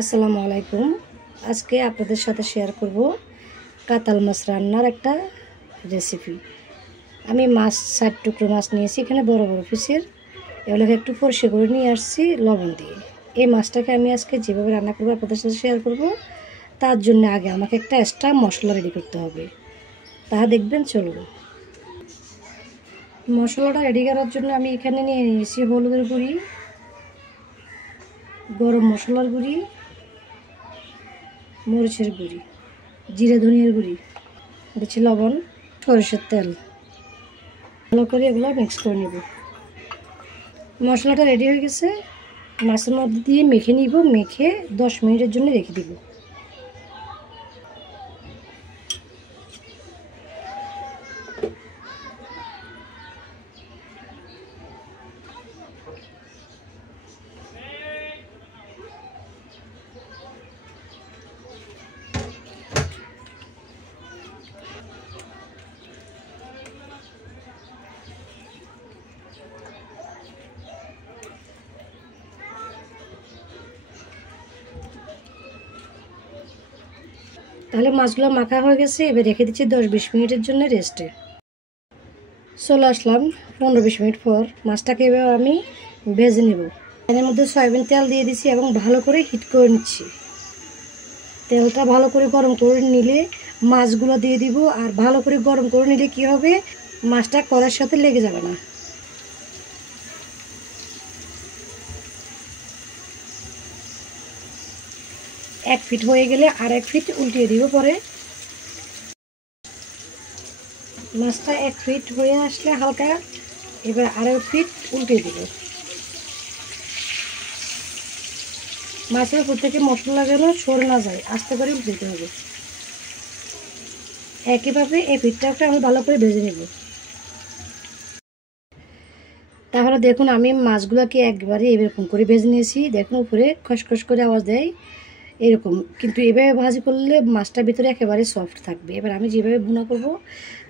আসসালামু আলাইকুম। আজকে আপনাদের সাথে শেয়ার করব কাতাল মাছ রান্নার একটা রেসিপি। আমি মাছ 7 টুকরো মাছ নিয়েছি, এখানে বড় বড় পিসের। এগুলোকে একটু পরিষ্কার করে নিয়ে আসছি লবণ দিয়ে। এই মাছটাকে আমি আজকে যেভাবে রান্না করবো আপনাদের সাথে শেয়ার করব। তার জন্য আগে আমাকে একটা এক্সট্রা মশলা রেডি করতে হবে, তাহা দেখবেন। চলুন, মশলাটা রেডি করার জন্য আমি এখানে নিয়ে নিয়েছি হলুদের গুঁড়ি, গরম মশলার গুঁড়ি, মরিচের গুঁড়ি, জিরে ধনিয়ার গুঁড়ি, দিচ্ছি লবণ, সরষের তেল। ভালো করে এগুলো মিক্স করে নেব। মশলাটা রেডি হয়ে গেছে, মাছের মধ্যে দিয়ে মেখে নিব। মেখে 10 মিনিটের জন্য রেখে দিব। তাহলে মাছগুলো মাখা হয়ে গেছে, এবার রেখে দিচ্ছি 10-20 মিনিটের জন্য রেস্টে। চলে আসলাম 15-20 মিনিট পর। মাছটাকে এবার আমি ভেজে নেব। এর মধ্যে সয়াবিন তেল দিয়ে দিচ্ছি এবং ভালো করে হিট করে নিচ্ছি। তেলটা ভালো করে গরম করে নিলে মাছগুলো দিয়ে দিব। আর ভালো করে গরম করে নিলে কি হবে, মাছটা কড়াইয়ের সাথে লেগে যাবে না। এক ফিট হয়ে গেলে আর 1 ফিট উল্টিয়ে দিব। পরে মাছটা 1 ফিট হয়ে আসলে হালকা, এবার আর 1 ফিট উল্টিয়ে দিব। মাছের উপর থেকে মশলা যেন সরে না যায়, আস্তে করে উল্টে হবে। একইভাবে এই ফিটটাকে আমি ভালো করে ভেজে নেব। তাহলে দেখুন, আমি মাছগুলোকে একবারে এরকম করে ভেজে নিয়েছি। দেখুন উপরে খসখস করে আওয়াজ দেয় এরকম, কিন্তু এভাবে ভাজি করলে মাছটার ভিতরে একেবারে সফট থাকবে। এবার আমি যেভাবে ভুনা করব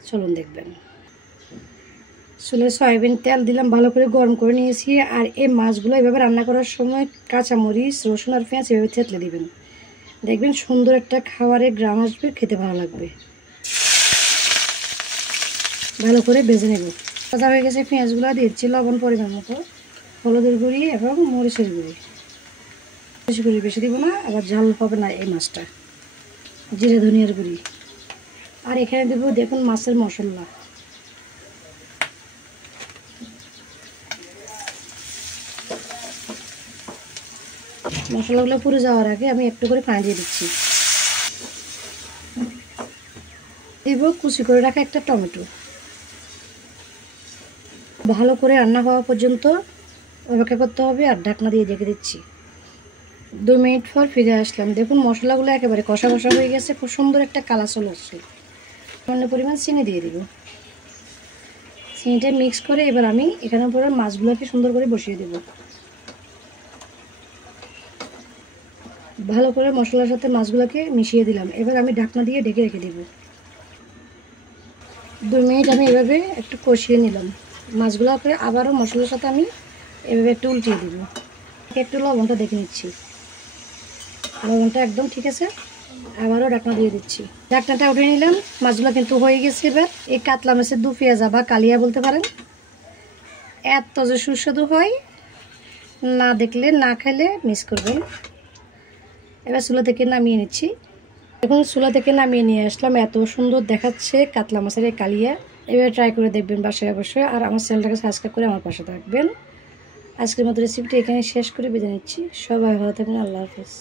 চলুন দেখবেন। চুলে সয়াবিন তেল দিলাম, ভালো করে গরম করে নিয়েছি। আর এই মাছগুলো এভাবে রান্না করার সময় কাঁচামরিচ, রসুন আর পেঁয়াজ এভাবে থেতলে দিবেন। দেখবেন সুন্দর একটা খাবারের গ্রাম আসবে, খেতে ভালো লাগবে। ভালো করে ভেজে নেব। ভাজা হয়ে গেছে, পেঁয়াজগুলো দিচ্ছি লবণ পরিমাণ মতো, হলুদের গুঁড়ি এবং মরিচের গুঁড়ি। বেশি করে বেশি দিব না, আবার ঝাল পাবে না এই মাছটা। জিরে ধনিয়ার গুঁড়ি। আর এখানে দেবো দেখুন মাছের মশলা। মশলাগুলো পুড়ে যাওয়ার আগে আমি একটু করে পানি দিয়ে দিচ্ছি। দিব কুচি করে রাখা একটা টমেটো। ভালো করে রান্না হওয়া পর্যন্ত অপেক্ষা করতে হবে। আর ঢাকনা দিয়ে ঢেকে দিচ্ছি। 2 মিনিট পর ফিরে আসলাম। দেখুন মশলাগুলো একেবারে কষা কষা হয়ে গেছে, খুব সুন্দর একটা কালার চলে আসছে। সামান্য পরিমাণ চিনি দিয়ে দিব। চিনিটা মিক্স করে এবার আমি এখানে পরে মাছগুলোকে সুন্দর করে বসিয়ে দেব। ভালো করে মশলার সাথে মাছগুলোকে মিশিয়ে দিলাম। এবার আমি ঢাকনা দিয়ে ঢেকে রেখে দেব। 2 মিনিট আমি এভাবে একটু কষিয়ে নিলাম মাছগুলোকে। আবারও মশলার সাথে আমি এভাবে একটু উল্টিয়ে দিব। একটু লবণটা দেখে নিচ্ছি, লবণটা একদম ঠিক আছে। আবারও ঢাকনা দিয়ে দিচ্ছি। ঢাকনাটা উঠে নিলাম। মাছগুলো কিন্তু হয়ে গেছে। এবার এই কাতলা মাছের দু পেঁয়াজা বা কালিয়া বলতে পারেন, এত যে সুস্বাদু হয়, না দেখলে না খেলে মিস করবেন। এবার চুলা থেকে নামিয়ে নিচ্ছি। এখন চুলা থেকে নামিয়ে নিয়ে আসলাম। এত সুন্দর দেখাচ্ছে কাতলা মাছের এই কালিয়া। এবার ট্রাই করে দেখবেন বাসায় অবশ্যই। আর আমার চ্যানেলটাকে সাবস্ক্রাইব করে আমার পাশে থাকবেন। আজকের মতো রেসিপিটি এখানে শেষ করে বেঁধে নিচ্ছি। সবাই ভালো থাকবেন। আল্লাহ হাফেজ।